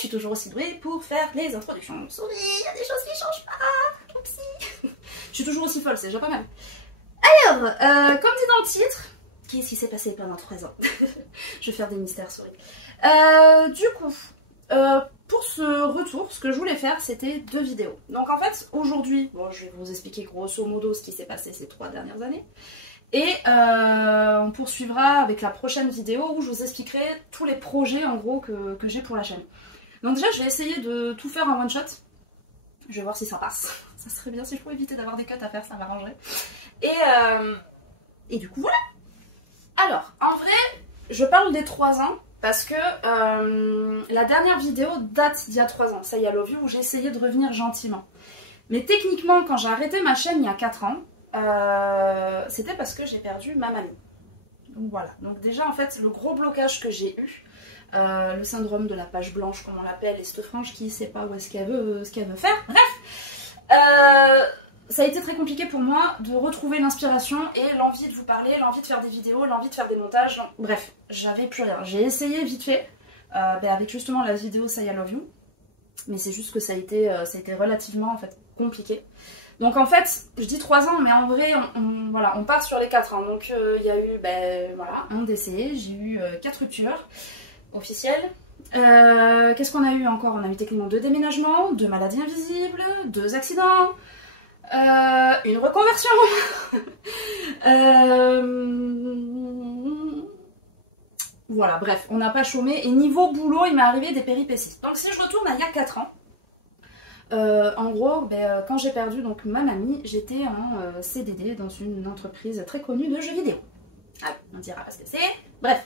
suis toujours aussi douée pour faire les introductions. Souris, il y a des choses qui changent pas. Oupsie. Je suis toujours aussi folle, c'est déjà pas mal. Alors, comme dit dans le titre, qu'est-ce qui s'est passé pendant 3 ans? Je vais faire des mystères, souris. Du coup, pour ce retour, ce que je voulais faire, c'était 2 vidéos. Donc en fait, aujourd'hui, bon, je vais vous expliquer grosso modo ce qui s'est passé ces 3 dernières années. Et on poursuivra avec la prochaine vidéo où je vous expliquerai tous les projets en gros que j'ai pour la chaîne. Donc déjà, je vais essayer de tout faire en one shot. Je vais voir si ça passe. Ça serait bien si je pouvais éviter d'avoir des cuts à faire, ça m'arrangerait. Et du coup, voilà. Alors, en vrai, je parle des 3 ans. Parce que la dernière vidéo date d'il y a 3 ans, ça y est, I Love You, où j'ai essayé de revenir gentiment. Mais techniquement, quand j'ai arrêté ma chaîne il y a 4 ans, c'était parce que j'ai perdu ma mamie. Donc voilà, donc déjà en fait, le gros blocage que j'ai eu, le syndrome de la page blanche comme on l'appelle, et cette frange qui sait pas où est-ce qu'elle veut, faire, bref, ça a été très compliqué pour moi de retrouver l'inspiration et l'envie de vous parler, l'envie de faire des vidéos, l'envie de faire des montages, bref, j'avais plus rien. J'ai essayé vite fait, avec justement la vidéo Say I Love You, mais c'est juste que ça a été relativement en fait compliqué. Donc en fait, je dis 3 ans, mais en vrai, voilà, on part sur les 4 ans. Donc il y a eu voilà, un décès, j'ai eu 4 ruptures officielles. Qu'est-ce qu'on a eu encore? On a eu techniquement 2 déménagements, 2 maladies invisibles, 2 accidents, une reconversion. Voilà, bref, on n'a pas chômé. Et niveau boulot, il m'est arrivé des péripéties. Donc si je retourne à il y a 4 ans, en gros, quand j'ai perdu donc ma mamie, j'étais en CDD dans une entreprise très connue de jeux vidéo. Ah, on dira pas ce que c'est. Bref.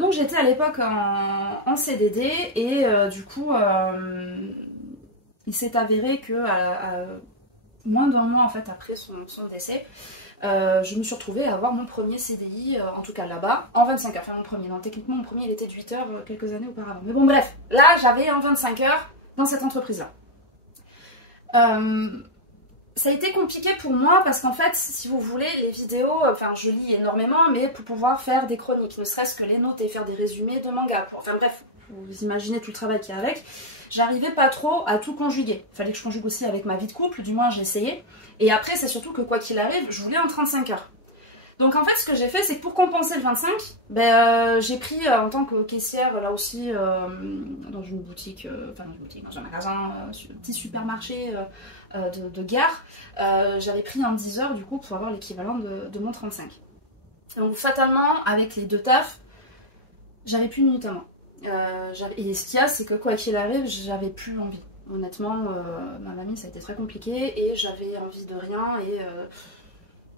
Donc j'étais à l'époque en CDD et du coup, il s'est avéré que moins d'1 mois en fait après son décès, je me suis retrouvée à avoir mon premier CDI, en tout cas là-bas, en 25 heures. Enfin mon premier, non, techniquement mon premier il était de 8 heures quelques années auparavant. Mais bon bref, là j'avais un 25 heures dans cette entreprise-là. Ça a été compliqué pour moi parce qu'en fait, si vous voulez, les vidéos, enfin je lis énormément, mais pour pouvoir faire des chroniques, ne serait-ce que les noter, faire des résumés de manga, enfin bref, vous imaginez tout le travail qu'il y a avec, j'arrivais pas trop à tout conjuguer. Il fallait que je conjugue aussi avec ma vie de couple, du moins j'ai essayé. Et après, c'est surtout que quoi qu'il arrive, je voulais un 35 heures. Donc en fait, ce que j'ai fait, c'est que pour compenser le 25, j'ai pris en tant que caissière, là aussi, dans une boutique, dans un magasin, petit supermarché de gare, j'avais pris un 10 heures du coup pour avoir l'équivalent de mon 35. Donc fatalement, avec les 2 tafs, j'avais plus une minute à moi. Et ce qu'il y a, c'est que quoi qu'il arrive, j'avais plus envie. Honnêtement, ma mamie, ça a été très compliqué et j'avais envie de rien et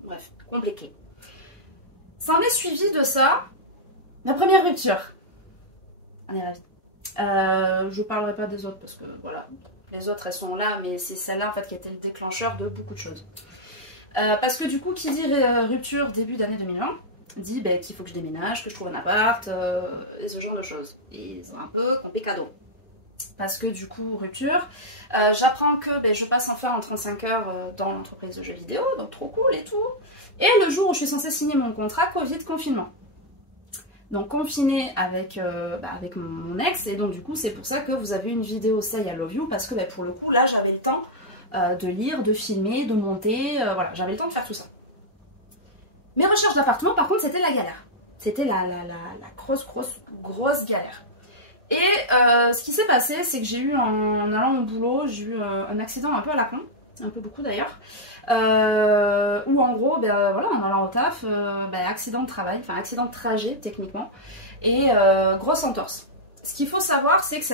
bref, compliqué. Ça en est suivi de ça, ma première rupture. On est ravis. Je parlerai pas des autres parce que voilà, les autres elles sont là, mais c'est celle-là en fait qui a été le déclencheur de beaucoup de choses. Parce que du coup, qui dit rupture début d'année 2020, dit qu'il faut que je déménage, que je trouve un appart, et ce genre de choses. Et c'est un peu complicado. Parce que du coup, rupture, j'apprends que je passe enfin en 35 heures dans l'entreprise de jeux vidéo, donc trop cool et tout. Et le jour où je suis censée signer mon contrat, Covid, confinement. Donc confinée avec mon ex, et donc du coup c'est pour ça que vous avez une vidéo Say I Love You, parce que pour le coup là j'avais le temps de lire, de filmer, de monter, voilà, j'avais le temps de faire tout ça. Mes recherches d'appartement par contre c'était la galère. C'était la grosse galère. Et ce qui s'est passé, c'est que j'ai eu, en allant au boulot, j'ai eu un accident un peu à la con, un peu beaucoup d'ailleurs, où en gros, voilà, en allant au taf, accident de travail, enfin accident de trajet techniquement, et grosse entorse. Ce qu'il faut savoir, c'est que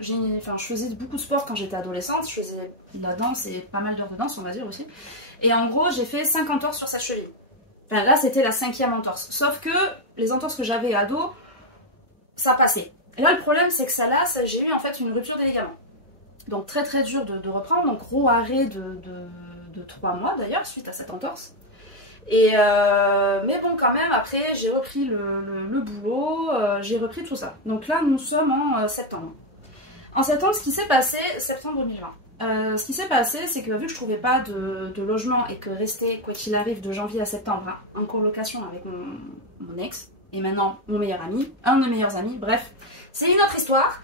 je faisais beaucoup de sport quand j'étais adolescente, je faisais de la danse et pas mal d'heures de danse, on va dire aussi, et en gros, j'ai fait 5 entorses sur cette cheville. Enfin là, c'était la 5e entorse, sauf que les entorses que j'avais à dos, ça passait. Et là le problème c'est que j'ai eu en fait une rupture des ligaments. Donc très très dur de reprendre, donc gros arrêt de 3 mois d'ailleurs suite à cette entorse. Et mais bon quand même après j'ai repris le boulot, j'ai repris tout ça. Donc là nous sommes en septembre. En septembre ce qui s'est passé, septembre 2020. Ce qui s'est passé c'est que vu que je trouvais pas de logement et que rester quoi qu'il arrive de janvier à septembre en colocation avec mon ex, et maintenant mon meilleur ami, un de mes meilleurs amis, bref, c'est une autre histoire.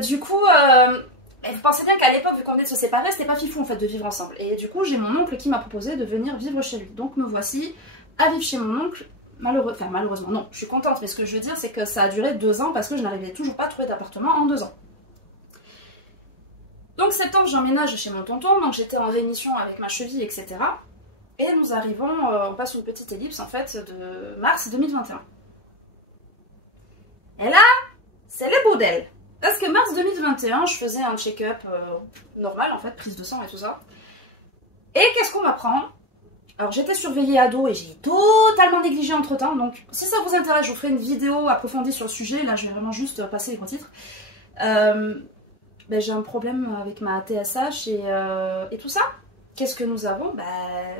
Du coup, vous pensez bien qu'à l'époque, vu qu'on venait de se séparer, c'était pas fifou en fait de vivre ensemble. Et du coup, j'ai mon oncle qui m'a proposé de venir vivre chez lui. Donc me voici à vivre chez mon oncle. Malheureusement, non, je suis contente, mais ce que je veux dire, c'est que ça a duré 2 ans parce que je n'arrivais toujours pas à trouver d'appartement en 2 ans. Donc septembre, j'emménage chez mon tonton, donc j'étais en rémission avec ma cheville, etc. Et nous arrivons, on passe une petite ellipse en fait de mars 2021. Et là, c'est le bordel. Parce que mars 2021, je faisais un check-up normal en fait, prise de sang et tout ça. Et qu'est-ce qu'on m'apprend? Alors j'étais surveillée ado et j'ai totalement négligé entre temps, donc si ça vous intéresse, je vous ferai une vidéo approfondie sur le sujet, là je vais vraiment juste passer les gros titres. J'ai un problème avec ma TSH et tout ça. Qu'est-ce que nous avons?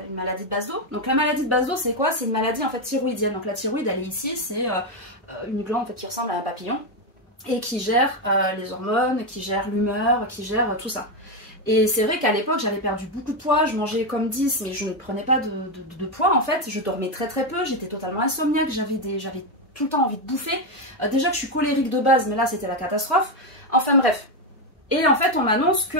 Une maladie de base d'eau. Donc la maladie de base d'eau, c'est quoi? C'est une maladie en fait thyroïdienne. Donc la thyroïde, elle est ici, c'est une glande en fait, qui ressemble à un papillon et qui gère les hormones, qui gère l'humeur, qui gère tout ça. Et c'est vrai qu'à l'époque, j'avais perdu beaucoup de poids, je mangeais comme 10, mais je ne prenais pas de poids en fait. Je dormais très très peu, j'étais totalement insomniaque, j'avais tout le temps envie de bouffer. Déjà que je suis colérique de base, mais là c'était la catastrophe. Enfin bref. Et en fait, on m'annonce que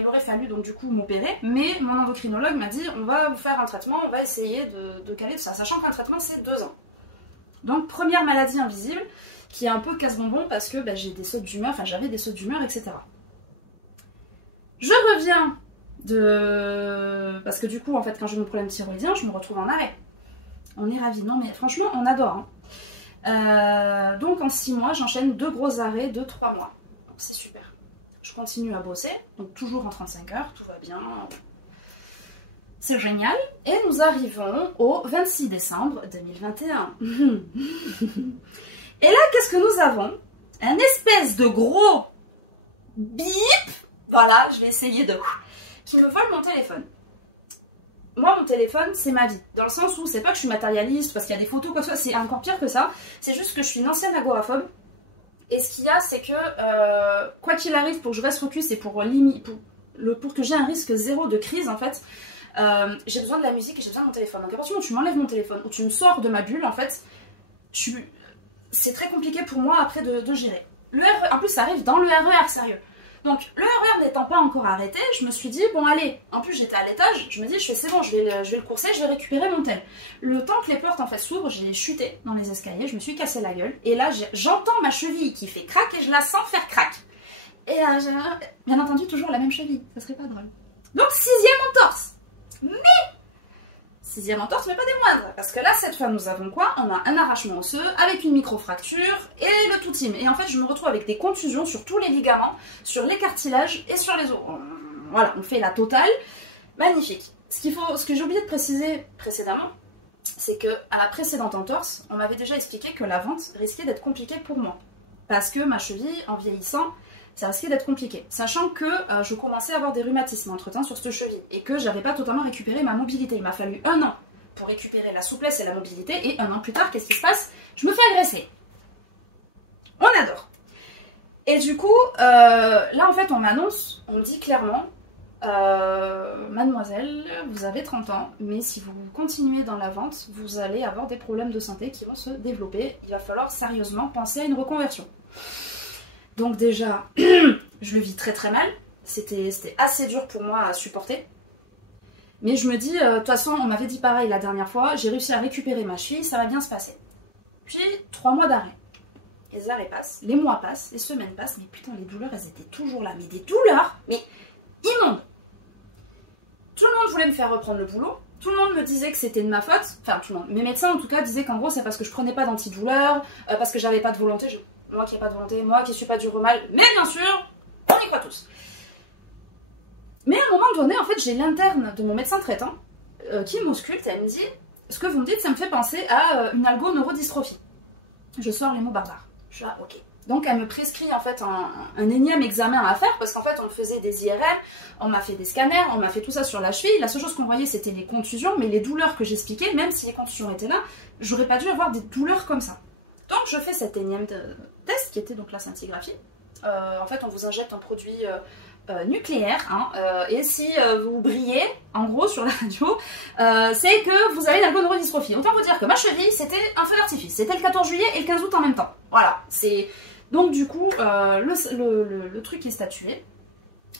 il aurait fallu donc du coup m'opérer, mais mon endocrinologue m'a dit on va vous faire un traitement, on va essayer de caler tout ça, sachant qu'un traitement c'est 2 ans. Donc première maladie invisible, qui est un peu casse-bonbon parce que j'ai des sautes d'humeur, enfin j'avais des sautes d'humeur, etc. Je reviens parce que du coup, en fait, quand j'ai mon problème thyroïdien, je me retrouve en arrêt. On est ravis, non mais franchement, on adore. Hein. Donc en 6 mois, j'enchaîne 2 gros arrêts de 3 mois. C'est super. Je continue à bosser, donc toujours en 35 heures, tout va bien. C'est génial. Et nous arrivons au 26 décembre 2021. Et là, qu'est-ce que nous avons? Un espèce de gros bip. Voilà, je vais essayer qui me vole mon téléphone. Moi, mon téléphone, c'est ma vie. Dans le sens où c'est pas que je suis matérialiste, parce qu'il y a des photos, quoi que ce soit, c'est encore pire que ça. C'est juste que je suis une ancienne agoraphobe. Et ce qu'il y a, c'est que, quoi qu'il arrive, pour que je reste focus et pour que j'ai un risque zéro de crise, en fait, j'ai besoin de la musique et j'ai besoin de mon téléphone. Donc à partir du moment où tu m'enlèves mon téléphone, où tu me sors de ma bulle, en fait, c'est très compliqué pour moi après de gérer. Le RER, en plus, ça arrive dans le RER, sérieux. Donc le RER n'étant pas encore arrêté, je me suis dit, bon allez, en plus j'étais à l'étage, je me dis, c'est bon, je vais le courser, je vais récupérer mon tel. Le temps que les portes en fait s'ouvrent, j'ai chuté dans les escaliers, je me suis cassé la gueule, et là j'entends ma cheville qui fait crack et je la sens faire crack. Et là, bien entendu, toujours la même cheville, ça serait pas drôle. Donc 6e entorse. Mais 6e entorse, mais pas des moindres, parce que là, cette fois, nous avons quoi? On a un arrachement osseux avec une microfracture et le tout team. Et en fait, je me retrouve avec des contusions sur tous les ligaments, sur les cartilages et sur les os. Voilà, on fait la totale. Magnifique. Ce que j'ai oublié de préciser précédemment, c'est que à la précédente entorse, on m'avait déjà expliqué que la vente risquait d'être compliquée pour moi. Parce que ma cheville, en vieillissant, ça risquait d'être compliqué. Sachant que je commençais à avoir des rhumatismes entre-temps sur cette cheville et que j'avais pas totalement récupéré ma mobilité. Il m'a fallu 1 an pour récupérer la souplesse et la mobilité et 1 an plus tard, qu'est-ce qui se passe? Je me fais agresser. On adore. Et du coup, là en fait on m'annonce, on me dit clairement, mademoiselle, vous avez 30 ans, mais si vous continuez dans la vente, vous allez avoir des problèmes de santé qui vont se développer. Il va falloir sérieusement penser à une reconversion. Donc déjà, je le vis très très mal. C'était assez dur pour moi à supporter. Mais je me dis, de toute façon, on m'avait dit pareil la dernière fois, j'ai réussi à récupérer ma cheville, ça va bien se passer. Puis, 3 mois d'arrêt. Les arrêts passent, les mois passent, les semaines passent, mais putain, les douleurs, elles étaient toujours là. Mais des douleurs, mais immondes. Tout le monde voulait me faire reprendre le boulot. Tout le monde me disait que c'était de ma faute. Enfin, tout le monde. Mes médecins, en tout cas, disaient qu'en gros, c'est parce que je prenais pas d'antidouleur, parce que j'avais pas de volonté. Moi qui n'ai pas de volonté, moi qui suis pas du mal, mais bien sûr, on y croit tous. Mais à un moment donné, en fait, j'ai l'interne de mon médecin traitant qui m'ausculte et elle me dit « Ce que vous me dites, ça me fait penser à une algoneurodystrophie. » Je sors les mots barbares. Je suis là, ok. Donc elle me prescrit en fait un énième examen à faire parce qu'en fait on faisait des IRM, on m'a fait des scanners, on m'a fait tout ça sur la cheville. La seule chose qu'on voyait c'était les contusions, mais les douleurs que j'expliquais, même si les contusions étaient là, j'aurais pas dû avoir des douleurs comme ça. Donc je fais cet énième test qui était donc la scintigraphie. En fait on vous injecte un produit nucléaire, hein, et si vous brillez, en gros sur la radio, c'est que vous avez une algoneurodystrophie. Autant vous dire que ma cheville, c'était un feu d'artifice, c'était le 14 juillet et le 15 août en même temps. Voilà, c'est... Donc du coup, le truc est statué.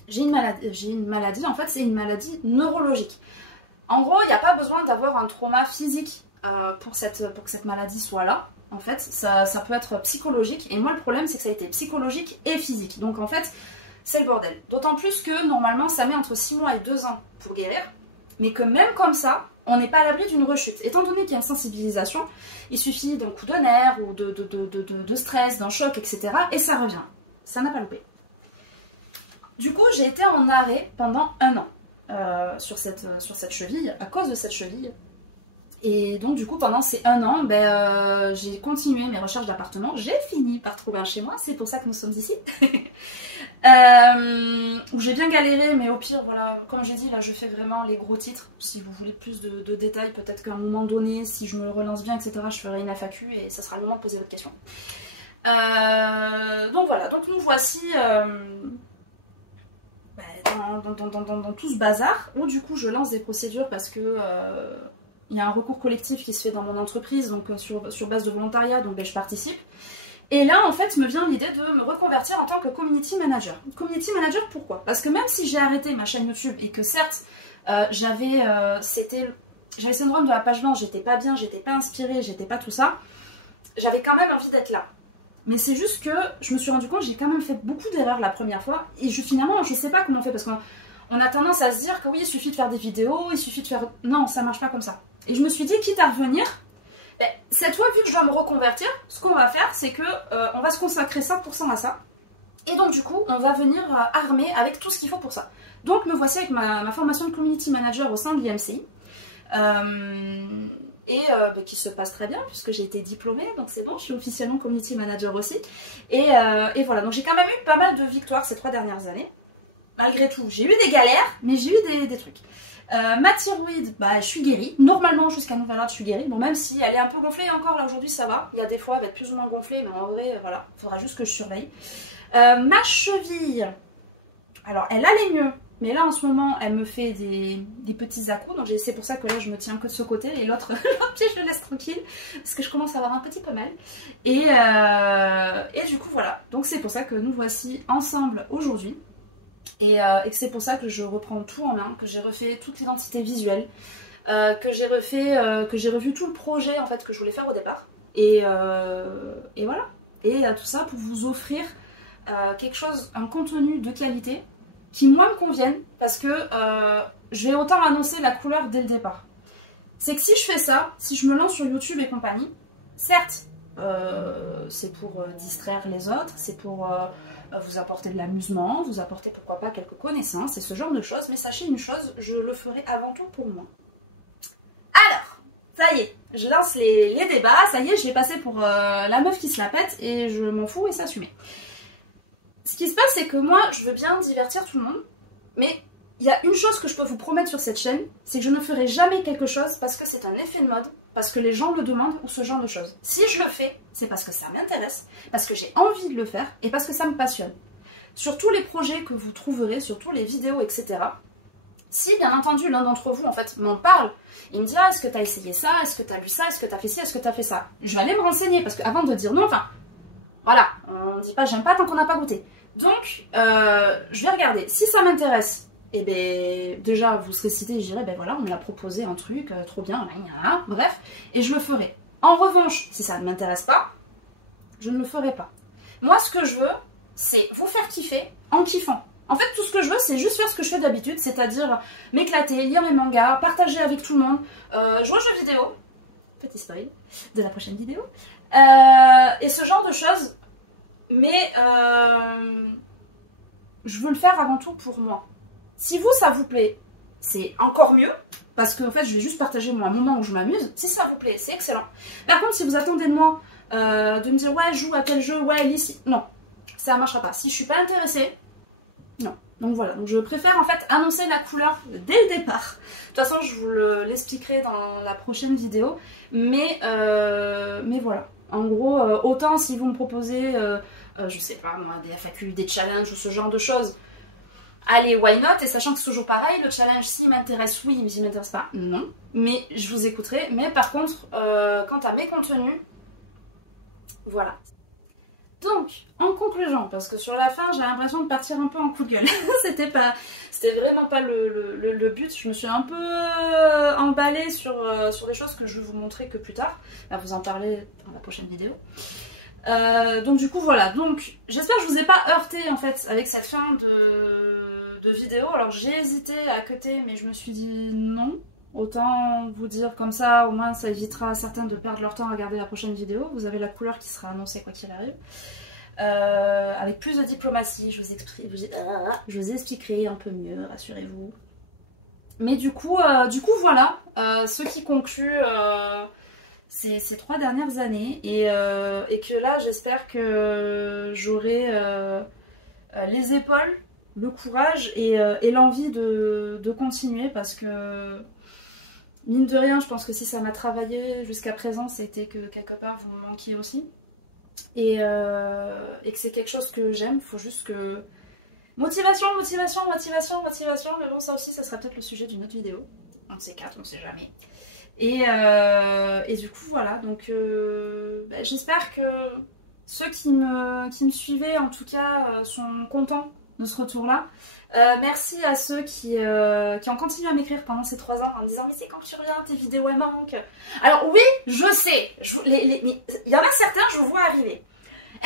J'ai une maladie, en fait c'est une maladie neurologique. En gros, il n'y a pas besoin d'avoir un trauma physique pour que cette maladie soit là. En fait, ça peut être psychologique. Et moi, le problème, c'est que ça a été psychologique et physique. Donc en fait, c'est le bordel. D'autant plus que normalement, ça met entre 6 mois et 2 ans pour guérir. Mais que même comme ça, on n'est pas à l'abri d'une rechute. Étant donné qu'il y a une sensibilisation, il suffit d'un coup de nerf ou de stress, d'un choc, etc. Et ça revient. Ça n'a pas loupé. Du coup, j'ai été en arrêt pendant 1 an. Sur cette cheville, à cause de cette cheville. Et donc du coup pendant ces 1 an, j'ai continué mes recherches d'appartement. J'ai fini par trouver un chez moi, c'est pour ça que nous sommes ici. Où j'ai bien galéré, mais au pire, voilà, comme j'ai dit, là je fais vraiment les gros titres. Si vous voulez plus de détails, peut-être qu'à un moment donné, si je me relance bien, etc., je ferai une FAQ et ça sera le moment de poser votre question. Donc voilà, donc nous voici... dans tout ce bazar, où du coup je lance des procédures parce que il y a un recours collectif qui se fait dans mon entreprise, donc sur base de volontariat, donc je participe. Et là en fait me vient l'idée de me reconvertir en tant que community manager. Community manager pourquoi? Parce que même si j'ai arrêté ma chaîne YouTube et que certes j'avais le syndrome de la page blanche, j'étais pas bien, j'étais pas inspirée, j'étais pas tout ça, j'avais quand même envie d'être là. Mais c'est juste que je me suis rendu compte que j'ai quand même fait beaucoup d'erreurs la première fois. Et finalement, je sais pas comment on fait. Parce qu'on a tendance à se dire que oui, il suffit de faire des vidéos, il suffit de faire... Non, ça marche pas comme ça. Et je me suis dit, quitte à revenir, cette fois, vu que je dois me reconvertir, ce qu'on va faire, c'est que on va se consacrer 100% à ça. Et donc du coup, on va venir armer avec tout ce qu'il faut pour ça. Donc me voici avec ma formation de community manager au sein de l'IMCI. Qui se passe très bien puisque j'ai été diplômée, donc c'est bon, je suis officiellement community manager aussi. Et voilà, donc j'ai quand même eu pas mal de victoires ces 3 dernières années. Malgré tout, j'ai eu des galères, mais j'ai eu des trucs. Ma thyroïde, je suis guérie. Normalement, jusqu'à nouvel ordre, je suis guérie. Bon, même si elle est un peu gonflée encore, là aujourd'hui ça va. Il y a des fois, elle va être plus ou moins gonflée, mais en vrai, voilà, il faudra juste que je surveille. Ma cheville, alors elle allait mieux. Mais là en ce moment elle me fait des petits à-coups, donc c'est pour ça que là je me tiens que de ce côté et l'autre pied je le laisse tranquille parce que je commence à avoir un petit peu mal. Et du coup voilà, donc c'est pour ça que nous voici ensemble aujourd'hui et que c'est pour ça que je reprends tout en main, que j'ai refait toute l'identité visuelle, que j'ai revu tout le projet en fait que je voulais faire au départ et voilà. Et tout ça pour vous offrir quelque chose, un contenu de qualité qui moi me conviennent parce que je vais autant annoncer la couleur dès le départ. C'est que si je fais ça, si je me lance sur YouTube et compagnie, certes c'est pour distraire les autres, c'est pour vous apporter de l'amusement, vous apporter pourquoi pas quelques connaissances et ce genre de choses, mais sachez une chose, je le ferai avant tout pour moi. Alors, ça y est, je lance les débats, ça y est, je vais passer pour la meuf qui se la pète et je m'en fous et s'assumer. Ce qui se passe, c'est que moi, je veux bien divertir tout le monde, mais il y a une chose que je peux vous promettre sur cette chaîne, c'est que je ne ferai jamais quelque chose parce que c'est un effet de mode, parce que les gens le demandent ou ce genre de choses. Si je le fais, c'est parce que ça m'intéresse, parce que j'ai envie de le faire et parce que ça me passionne. Sur tous les projets que vous trouverez, sur tous les vidéos, etc., si bien entendu l'un d'entre vous en fait m'en parle, il me dit ah, est-ce que tu as essayé ça, est-ce que tu as lu ça, est-ce que tu as fait ci, est-ce que tu as fait ça, je vais aller me renseigner parce qu'avant de dire non, enfin, voilà, on ne dit pas j'aime pas tant qu'on n'a pas goûté. Donc, je vais regarder. Si ça m'intéresse, et ben déjà vous serez cité et je dirais ben voilà, on m'a proposé un truc, trop bien, bref, et je le ferai. En revanche, si ça ne m'intéresse pas, je ne le ferai pas. Moi, ce que je veux, c'est vous faire kiffer en kiffant. En fait, tout ce que je veux, c'est juste faire ce que je fais d'habitude, c'est-à-dire m'éclater, lire mes mangas, partager avec tout le monde, jouer aux jeux vidéo, petit spoil de la prochaine vidéo, et ce genre de choses. Mais je veux le faire avant tout pour moi. Si vous, ça vous plaît, c'est encore mieux. Parce que en fait, je vais juste partager moi un moment où je m'amuse. Si ça vous plaît, c'est excellent. Par contre, si vous attendez de moi de me dire ouais, joue à tel jeu, ouais, lis, non, ça ne marchera pas. Si je suis pas intéressée, non. Donc voilà, donc je préfère en fait annoncer la couleur dès le départ. De toute façon, je vous l'expliquerai dans la prochaine vidéo. Mais voilà. En gros, autant si vous me proposez, je sais pas moi, des FAQ, des challenges ou ce genre de choses, allez, why not? Et sachant que c'est toujours pareil, le challenge, s'il m'intéresse, oui, mais s'il m'intéresse pas, non. Mais je vous écouterai. Mais par contre, quant à mes contenus, voilà. Donc, en conclusion, parce que sur la fin, j'ai l'impression de partir un peu en coup de gueule. C'était vraiment pas le but. Je me suis un peu emballée sur des choses que je vais vous montrer que plus tard. On va vous en parler dans la prochaine vidéo. Donc du coup, voilà. Donc, j'espère que je vous ai pas heurté, en fait, avec cette fin de vidéo. Alors, j'ai hésité à cutter, mais je me suis dit non. Autant vous dire comme ça, au moins ça évitera à certains de perdre leur temps à regarder la prochaine vidéo. Vous avez la couleur qui sera annoncée quoi qu'il arrive. Avec plus de diplomatie, je vous expliquerai un peu mieux, rassurez-vous. Mais du coup voilà, ce qui conclut ces 3 dernières années. Et que là, j'espère que j'aurai les épaules, le courage et l'envie de continuer parce que... Mine de rien, je pense que si ça m'a travaillé jusqu'à présent, c'était que quelque part vous me manquiez aussi. Et que c'est quelque chose que j'aime, il faut juste que... Motivation, mais bon ça aussi ça sera peut-être le sujet d'une autre vidéo. On ne sait quatre, on ne sait jamais. Et du coup voilà, donc j'espère que ceux qui me suivaient en tout cas sont contents de ce retour-là. Merci à ceux qui ont continué à m'écrire pendant ces 3 ans en me disant mais c'est quand tu reviens, tes vidéos elles manquent. Alors oui, je sais, mais il y en a certains, je vois arriver.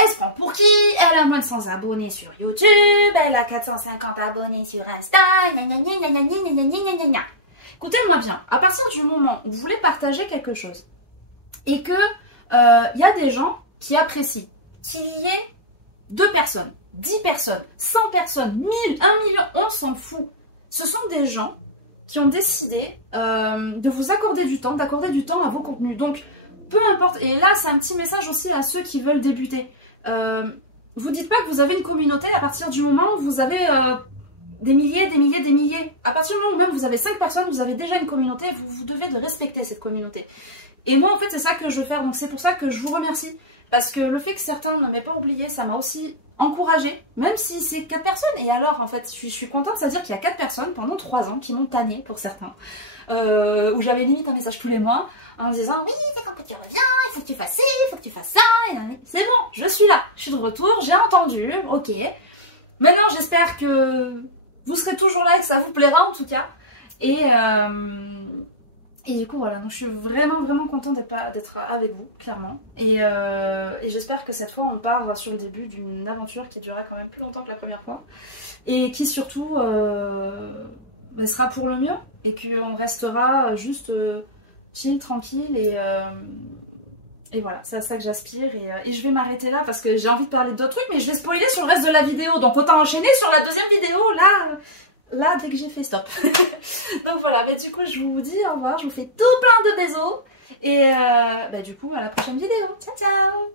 Elle se prend pour qui? Elle a moins de 100 abonnés sur YouTube, elle a 450 abonnés sur Insta, Écoutez-moi bien, à partir du moment où vous voulez partager quelque chose et que y a des gens qui apprécient qu'il y ait 2 personnes, 10 personnes, 100 personnes, 1000, 1 million, on s'en fout. Ce sont des gens qui ont décidé de vous accorder du temps, d'accorder du temps à vos contenus. Donc, peu importe, et là c'est un petit message aussi à ceux qui veulent débuter. Vous dites pas que vous avez une communauté à partir du moment où vous avez des milliers. À partir du moment où même vous avez 5 personnes, vous avez déjà une communauté, vous devez de respecter cette communauté. Et moi en fait c'est ça que je veux faire, donc c'est pour ça que je vous remercie. Parce que le fait que certains ne m'aient pas oublié, ça m'a aussi encouragée, même si c'est 4 personnes. Et alors, en fait, je suis contente, c'est-à-dire qu'il y a 4 personnes pendant 3 ans qui m'ont tanné pour certains. Où j'avais limite un message tous les mois en me disant oui, c'est quand que tu reviens, il faut que tu fasses ci, il faut que tu fasses ça. C'est bon, je suis là, je suis de retour, j'ai entendu, ok. Maintenant, j'espère que vous serez toujours là et que ça vous plaira en tout cas. Et du coup voilà, donc je suis vraiment contente d'être avec vous, clairement. Et j'espère que cette fois on part sur le début d'une aventure qui durera quand même plus longtemps que la première fois. Et qui surtout sera pour le mieux. Et qu'on restera juste chill, tranquille et voilà, c'est à ça que j'aspire. Et je vais m'arrêter là parce que j'ai envie de parler d'autres trucs, mais je vais spoiler sur le reste de la vidéo. Donc autant enchaîner sur la deuxième vidéo, là, dès que j'ai fait stop. Donc voilà, du coup, je vous dis au revoir, je vous fais tout plein de bisous. Et du coup, à la prochaine vidéo. Ciao, ciao!